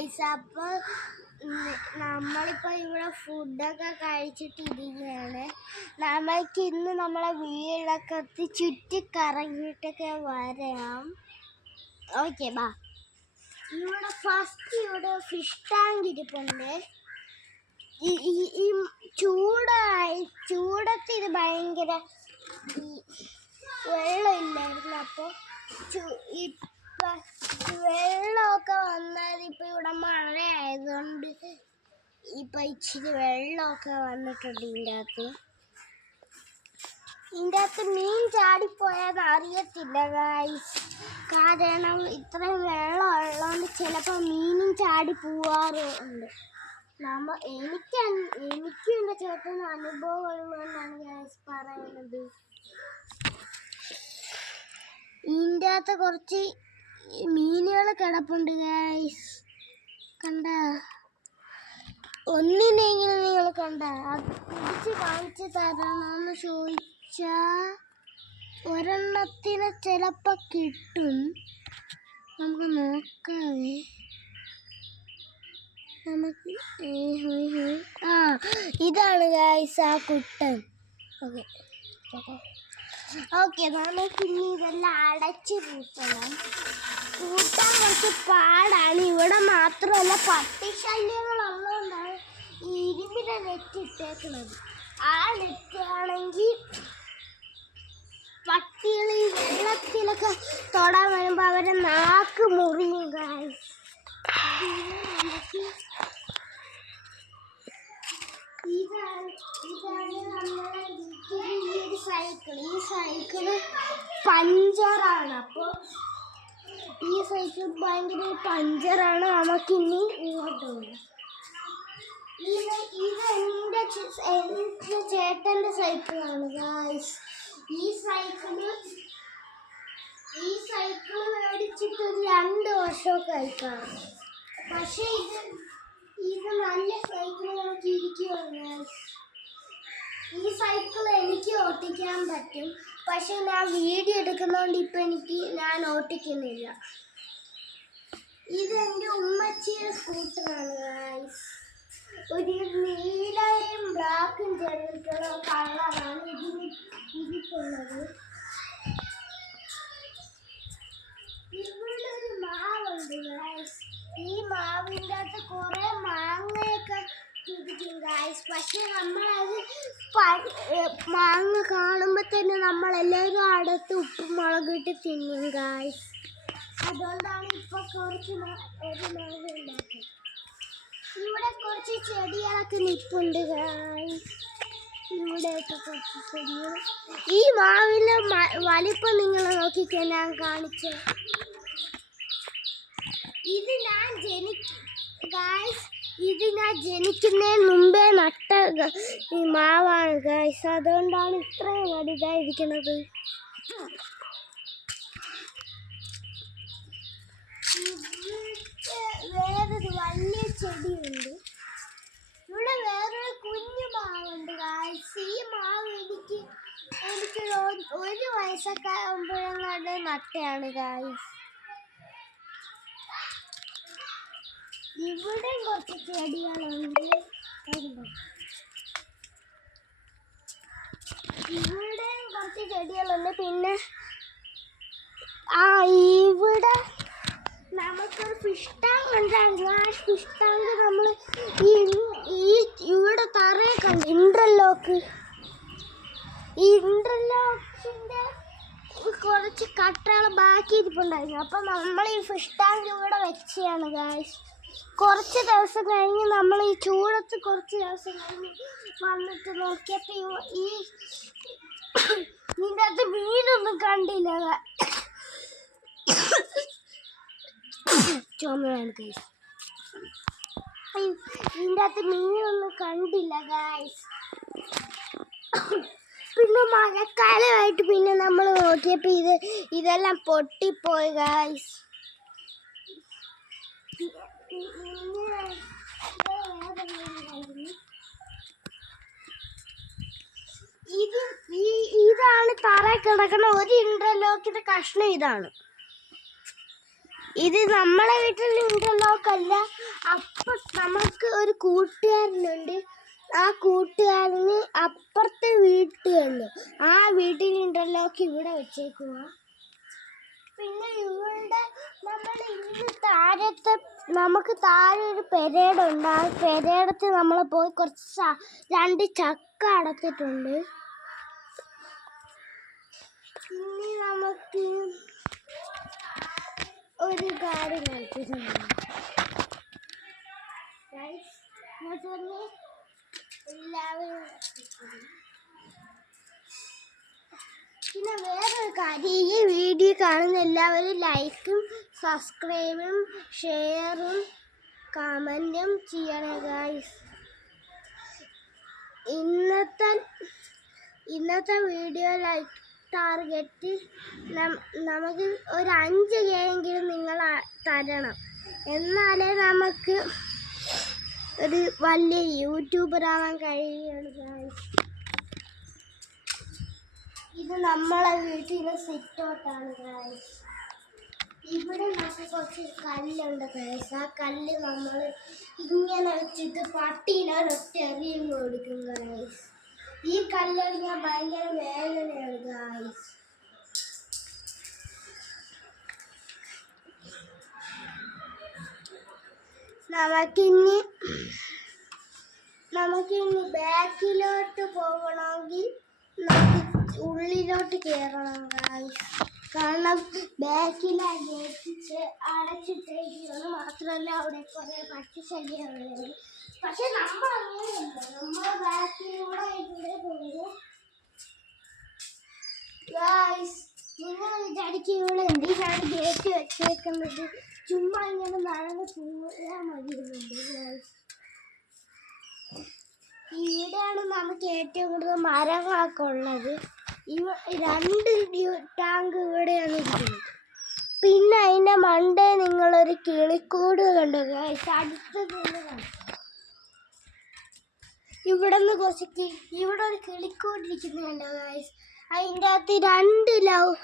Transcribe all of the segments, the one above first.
Guys. അപ്പോൾ നമ്മളിപ്പോൾ ഇവിടെ ഫുഡൊക്കെ കഴിച്ചിട്ടിരിക്കുകയാണ്. നമ്മൾക്ക് ഇന്ന് നമ്മളെ വീടൊക്കെ ചുറ്റി കറങ്ങിയിട്ടൊക്കെ വരാം. ഓക്കെ ബാ. ഇവിടെ ഫസ്റ്റ് ഇവിടെ ഫിഷ് ടാങ്ക് ഇരിപ്പുണ്ട്. ഈ ചൂടത്ത് ഇത് ഭയങ്കര വെള്ളമില്ലായിരുന്നു. അപ്പോൾ വെള്ളമൊക്കെ വന്നത് ഇപ്പം ഇവിടെ മഴ ആയതുകൊണ്ട് ഇപ്പം ഇച്ചിരി വെള്ളമൊക്കെ വന്നിട്ടുണ്ട്. ഇതിൻ്റെ അകത്ത് മീൻ ചാടിപ്പോയാൽ അറിയത്തില്ല ഗൈസ്. കാരണം ഇത്രയും വെള്ളം ഉള്ളതുകൊണ്ട് ചിലപ്പോൾ മീനും ചാടി പോവാറുണ്ട്. എനിക്കും എൻ്റെ ചേട്ടന് അനുഭവം ഉള്ളതുകൊണ്ടാണ് ഗൈസ് പറയുന്നത്. ഇതിൻ്റെ അകത്ത് കുറച്ച് മീനുകൾ കിടപ്പുണ്ട് ഗൈസ്. കണ്ട ഒന്നിനെങ്കിലും നിങ്ങൾ കണ്ട അത് പിടിച്ച് കാണിച്ച് തരണമെന്ന് ചോദിച്ചാൽ ഒരെണ്ണത്തിന് ചിലപ്പോൾ കിട്ടും. നമുക്ക് നോക്കാവേ. നമുക്ക് ഇതാണ് ഗൈസ് ആ കുട്ടൻ. ഓക്കെ നമുക്ക് ഇനി ഇതെല്ലാം അടച്ച് പൂട്ടണം. പൂട്ടാൻ കുറച്ച് പാടാണ്. ഇവിടെ മാത്രമല്ല പട്ടിശല്യങ്ങളുള്ളതുകൊണ്ടാണ് ഈ ഇരുമ്പിൻ്റെ നെറ്റ് ഇട്ടേക്കുന്നത്. ആ നെറ്റാണെങ്കിൽ പട്ടികൾ ഈ വെള്ളത്തിലൊക്കെ തൊടാൻ വരുമ്പോൾ അവരെ നാക്ക് മുറിയും ഗൈസ്. ഇതാണ് നമ്മളെ ഈ സൈക്കിള് പഞ്ചറാണ്. അപ്പോൾ ഈ സൈക്കിൾ ഭയങ്കര പഞ്ചറാണ്. നമുക്കിനി ഇങ്ങോട്ട് പോകാം. ഇത് എൻ്റെ ചേട്ടൻ്റെ സൈക്കിളാണ് ഗൈസ്. ഈ സൈക്കിൾ മേടിച്ചിട്ട് ഒരു 2 വർഷമൊക്കെ ആയിക്കാണ്. പക്ഷേ ഇത് നല്ല സൈക്കിൾ നമുക്ക് ഇരിക്കുകയാണ്. ഈ സൈക്കിൾ എനിക്ക് ഓട്ടിക്കാൻ പറ്റും. പക്ഷെ ഞാൻ വീഡിയോ എടുക്കുന്നതുകൊണ്ട് ഇപ്പം ഞാൻ ഓട്ടിക്കുന്നില്ല. ഇതെൻ്റെ ഉമ്മച്ചിയുടെ സ്കൂട്ടറാണ് ഗൈസ്. ഒരു നീലയും ബ്ലാക്കും ചേർന്നിട്ടുള്ള കളറാണ് ഇതിപ്പുള്ളത്. ഇവിടെ ഒരു മാവുണ്ട് ഗൈസ്. ഈ മാവിൻ്റെ അകത്ത് കുറേ മാങ്ങയൊക്കെ ഇരിക്കും ഗൈസ്. പക്ഷെ നമ്മളത് മാങ്ങ കാണുമ്പോൾ തന്നെ നമ്മളെല്ലാവരും അടുത്ത് ഉപ്പും മുളകിട്ട് തിന്നും ഗൈസ്. അതുകൊണ്ടാണ് ഇപ്പോൾ കുറച്ച് ഒരു മാവ് ഉണ്ടാക്കുന്നത്. ഇവിടെ കുറച്ച് ചെടികളൊക്കെ നിൽപ്പുണ്ട് ഗൈസ്. ഇവിടെയൊക്കെ കുറച്ച് ചെടികൾ. ഈ മാവിൻ്റെ വലിപ്പം നിങ്ങൾ നോക്കിക്കാൻ ഞാൻ കാണിച്ചത്. ഇത് ഞാൻ ജനിക്കുന്നതിന് മുമ്പേ നട്ട മാവാണ് ഗൈസ്. അതുകൊണ്ടാണ് ഇത്രയും വലുതായിരിക്കുന്നത്. വേറൊരു വലിയ ചെടിയുണ്ട്. ഇവിടെ വേറൊരു കുഞ്ഞു മാവുണ്ട് ഗൈസ്. ഈ മാവ് എനിക്ക് 1 വയസ്സൊക്കെ ആകുമ്പോഴങ്ങാണ്ട് നട്ടയാണ് ഗൈസ്. ഇവിടെ കുറച്ച് ചെടികളുണ്ട്. പിന്നെ ഇവിടെ നമുക്കൊരു ഫിഷ് ടാങ്ക് ഉണ്ടായിരുന്നു. ആ ഫിഷ് ടാങ്ക് നമ്മൾ ഇവിടെ തറയെ കണ്ട് ഇന്റർലോക്കിൻ്റെ കുറച്ച് കട്ടകൾ ബാക്കി ഇരിപ്പുണ്ടായിരുന്നു. അപ്പം നമ്മൾ ഈ ഫിഷ് ടാങ്ക് ഇവിടെ വെച്ചാണ് ഗൈസ്. കുറച്ച് ദിവസം കഴിഞ്ഞ് നമ്മൾ ഈ ചൂടത്ത് കുറച്ച് ദിവസം കഴിഞ്ഞ് വന്നിട്ട് നോക്കിയപ്പോൾ ഇതിൻ്റെ അകത്ത് മീനൊന്നും കണ്ടില്ല. ചുമയാണ് ഗൈസ്. ഇതിൻ്റെ അകത്ത് മീനൊന്നും കണ്ടില്ല ഗൈസ്. പിന്നെ മഴക്കാലമായിട്ട് പിന്നെ നമ്മൾ നോക്കിയപ്പോൾ ഇതെല്ലാം പൊട്ടിപ്പോയി ഗൈസ്. ഇതാണ് തറയിൽ കിടക്കുന്ന ഒരു ഇന്റർലോക്കിന്റെ കഷ്ണം. ഇത് നമ്മളെ വീട്ടിൽ ഇന്റർലോക്ക് നമുക്കല്ല, അപ്പം നമുക്ക് ഒരു കൂട്ടുകാരനുണ്ട്. ആ കൂട്ടുകാരന് അപ്പുറത്തെ വീട്ടിലുണ്ട്. ആ വീട്ടിൽ ഇന്റർലോക്ക് ഇവിടെ വെച്ചേക്കുക. പിന്നെ ഇവിടെ നമ്മൾ ഇന്ന് താഴത്തെ നമുക്ക് താഴെ ഒരു പെരേടുണ്ട്. ആ പെരേടത്ത് നമ്മൾ പോയി കുറച്ച് 2 ചക്ക അടത്തിട്ടുണ്ട്. ഇനി നമുക്ക് ഒരു കാര്യം കളിച്ചിട്ടുണ്ട്. എല്ലാവരും പിന്നെ വേറൊരു കാര്യം, ഈ വീഡിയോ കാണുന്ന എല്ലാവരും ലൈക്കും സബ്സ്ക്രൈബും ഷെയറും കമൻറ്റും ചെയ്യണം ഗൈസ്. ഇന്നത്തെ വീഡിയോ ലൈക്ക് ടാർഗറ്റ് നമുക്ക് ഒരു 5K എങ്കിലും നിങ്ങൾ തരണം. എന്നാലേ നമുക്ക് ഒരു വലിയ യൂട്യൂബർ ആവാൻ കഴിയുള്ളൂ ഗൈസ്. ഇത് നമ്മളെ വീട്ടിലെ സിറ്റ് ഔട്ടാണ് ഗൈസ്. ഇവിടെ നമുക്ക് കുറച്ച് കല്ലുണ്ട് ഗൈസ്. ആ കല്ല് നമ്മൾ ഇങ്ങനെ വെച്ചിട്ട് പട്ടീനൊരൊറ്റ എറിയും കൊടുക്കും ഗൈസ്. ഈ കല്ലെറിയാൻ ഭയങ്കര വേദനയാണ് ഗൈസ്. നമുക്കിനി ബാക്കിലോട്ട് പോകണമെങ്കിൽ നമുക്ക് ഉള്ളിലോട്ട് കയറണം ഗൈസ്. കാരണം ബാക്കിലെ ഗേറ്റ് അടച്ചിട്ടേക്കുന്നത് മാത്രമല്ല, അവിടെ കുറേ പട്ടിശല്യമുള്ളത്. പക്ഷെ നമ്മൾ അങ്ങനെയല്ല, നമ്മൾ ബാക്കിലൂടെ ഇവിടെ പോകും ഗൈസ്. നിങ്ങൾ വിചാരിക്കും ഇവിടെ എന്തിനാണ് ഗേറ്റ് വെച്ചേക്കുന്നത്, ചുമ്മാ ഇങ്ങനെ നടന്ന് പോയാൽ മതിയുന്നുണ്ട് ഗൈസ്. ഇവിടെയാണ് നമുക്ക് ഏറ്റവും കൂടുതൽ മരങ്ങളൊക്കെ ഉള്ളത്. 2 ടാങ്ക് ഇവിടെയാണ് ഇരിക്കുന്നത്. പിന്നെ അതിൻ്റെ മണ്ടേ നിങ്ങളൊരു കിളിക്കൂട് കണ്ടു ഗൈസ്. അടുത്തത് ഇവിടെ ഒരു കിളിക്കൂട് ഇരിക്കുന്നുണ്ട് ഗൈസ്. അതിൻ്റെ അകത്ത് 2 ലവ്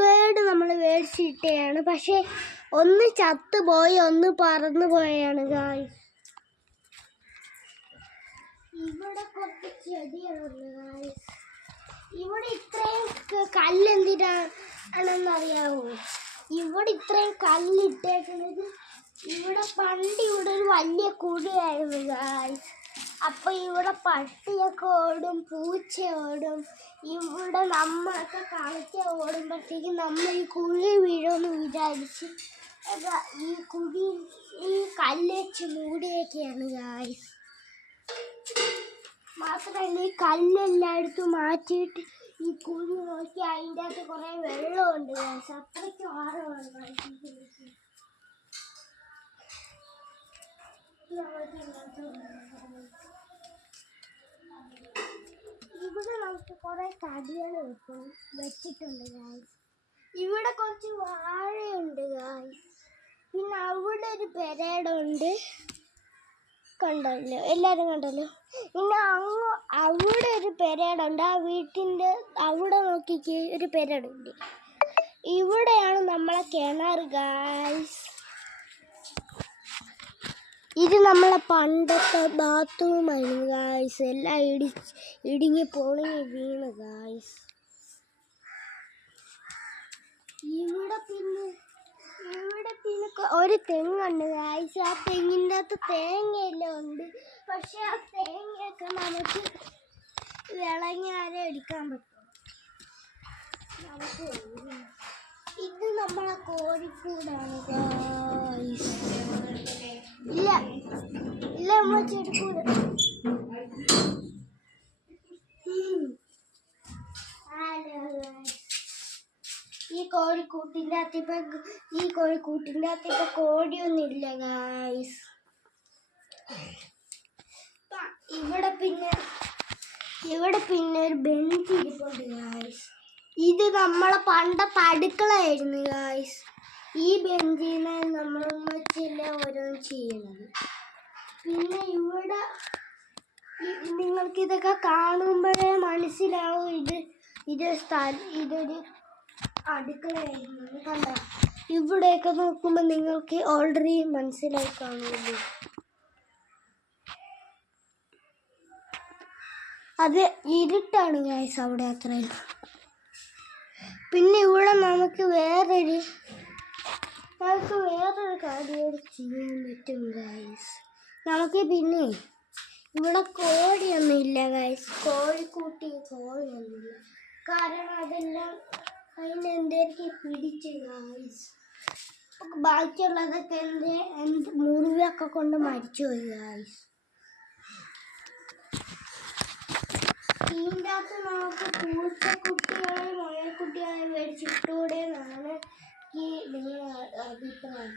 ബേർഡ് നമ്മൾ മേടിച്ചിട്ടാണ്. പക്ഷെ ഒന്ന് ചത്തുപോയി, ഒന്ന് പറന്നു പോയാണ് ഗൈസ്. ഇവിടെ കുറച്ച് ചെടികളുണ്ട് ഗൈസ്. ഇവിടെ ഇത്രയും കല്ലെന്തിനാണെന്നറിയാവോ? ഇവിടെ ഇത്രയും കല്ലിട്ടേക്കുന്നത്, ഇവിടെ ഇവിടെ ഒരു വലിയ കുഴിയായിരുന്നു ഗൈസ്. അപ്പം ഇവിടെ പട്ടിയൊക്കെ ഓടും, പൂച്ച ഓടും. ഇവിടെ നമ്മളൊക്കെ കളിക്കാൻ ഓടുമ്പോഴത്തേക്കും നമ്മൾ ഈ കുഴി വീഴുമെന്ന് വിചാരിച്ച് ഈ കല്ല് വെച്ച് മൂടിയൊക്കെയാണ് ഗൈസ്. മാത്രമല്ല ഈ കല്ലെല്ലായിടത്തും മാറ്റിയിട്ട് ഈ കുഴി നോക്കി അതിൻ്റെ അകത്ത് കുറേ വെള്ളമുണ്ട് ഗൈസ്. അത്രയ്ക്ക് ആഴമാണ്. ഇവിടെ നമുക്ക് കുറേ തടികൾ വെച്ചിട്ടുണ്ട് ഗൈസ്. ഇവിടെ കുറച്ച് വാഴയുണ്ട് ഗൈസ്. പിന്നെ അവിടെ ഒരു പെരേടുണ്ട്, കണ്ടല്ലോ, എല്ലാവരും കണ്ടല്ലോ. പിന്നെ അവിടെ ഒരു പെരേടുണ്ട്. ആ വീട്ടിൻ്റെ അവിടെ നോക്കിക്ക് ഒരു പെരേടുണ്ട്. ഇവിടെയാണ് നമ്മളെ കിണർ ഗൈസ്. ഇത് നമ്മളെ പണ്ടത്തെ ബാത്റൂമാണ് ഗൈസ്. എല്ലാം ഇടിഞ്ഞ് പൊളിഞ്ഞ് വീണ് ഗൈസ്. ഇവിടെ പിന്നെ ഒരു തെങ്ങുണ്ട് ഗൈസ്. ആ തെങ്ങിൻ്റെ അകത്ത് തേങ്ങയെല്ലാം ഉണ്ട്. പക്ഷെ ആ തേങ്ങയൊക്കെ നമുക്ക് വിളഞ്ഞാലേ എടുക്കാൻ പറ്റും. ഇത് നമ്മളെ കോഴിക്കൂടാണ് ഗൈസ്. ഇല്ല നമ്മൾ ചെടിക്കൂട്. ഈ കോഴിക്കൂട്ടിൻ്റെ അകത്ത് കോഴിയൊന്നുമില്ല ഗൈസ്. ഇവിടെ പിന്നെ ഒരു ബെഞ്ച് ഇരിപ്പുണ്ട് ഗൈസ്. ഇത് നമ്മളെ പണ്ടത്തെ അടുക്കളയായിരുന്നു ഗൈസ്. ഈ ബെഞ്ചിനെ നമ്മൾ ഉമ്മച്ചില്ല ഓരോന്ന് ചെയ്യുന്നത്. പിന്നെ ഇവിടെ നിങ്ങൾക്കിതൊക്കെ കാണുമ്പോഴേ മനസ്സിലാവും ഇതൊരു അടുക്കളയായിരുന്നു. കണ്ടോ, ഇവിടെയൊക്കെ നോക്കുമ്പോൾ നിങ്ങൾക്ക് ഓൾറെഡി മനസ്സിലായി കാണുമല്ലോ. അത് ഇരുട്ടാണ് ഗൈസ് അവിടെ അത്രയും. പിന്നെ ഇവിടെ നമുക്ക് വേറൊരു കാര്യം ചെയ്യാൻ പറ്റും ഗൈസ്. നമുക്ക് പിന്നെ ഇവിടെ കോഴിയൊന്നുമില്ല ഗൈസ്, കോഴിയൊന്നുമില്ല. കാരണം അതെല്ലാം അതിനെന്തേക്ക് പിടിച്ച് ഗൈസ്. ബാക്കിയുള്ളതൊക്കെ എൻ്റെ മുറിവൊക്കെ കൊണ്ട് മരിച്ചു പോയി ഗൈസ്. ഇതിൻ്റെ അകത്ത് നമുക്ക് പൂച്ചക്കുട്ടികളെ മുയൽക്കുട്ടികളെ മേടിച്ചിട്ടൂടെ എന്നാണ് നിങ്ങളുടെ അഭിപ്രായം.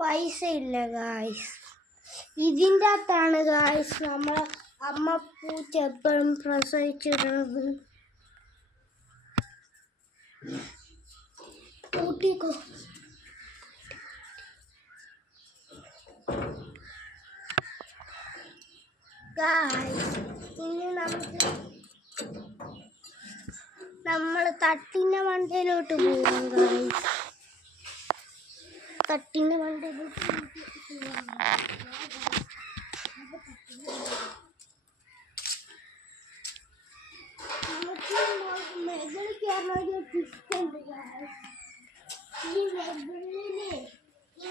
പൈസ ഇല്ല ഗായ്സ്. ഇതിൻ്റെ അകത്താണ് ഗായ്സ് നമ്മളെ അമ്മ പൂച്ച എപ്പോഴും പ്രസവിച്ചിരുന്നത്. കൂട്ടിക്കോ ഗായ്സ്. ഇനി നമ്മൾ തട്ടിൻ്റെ മണ്ടയിലോട്ട് പോകാം ഗായ്സ്. തട്ടിൻ്റെ മണ്ടയിലോട്ട് മെഗളിൽ കയറുന്ന ഒരു ട്വിസ്റ്റ് ഗായ്സ്. ഈ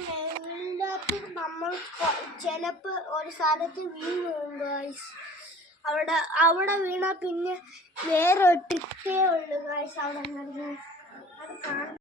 മെഗളിൻ്റെ അകത്ത് നമ്മൾ ചിലപ്പോൾ ഒരു സ്ഥലത്ത് വീണു ഗായ്സ്. അവിടെ വീണാൽ പിന്നെ വേറെ ഒരു ട്രിക്കേ ഉള്ളു ഗായ്സ്. അവിടെ അത് കാണാൻ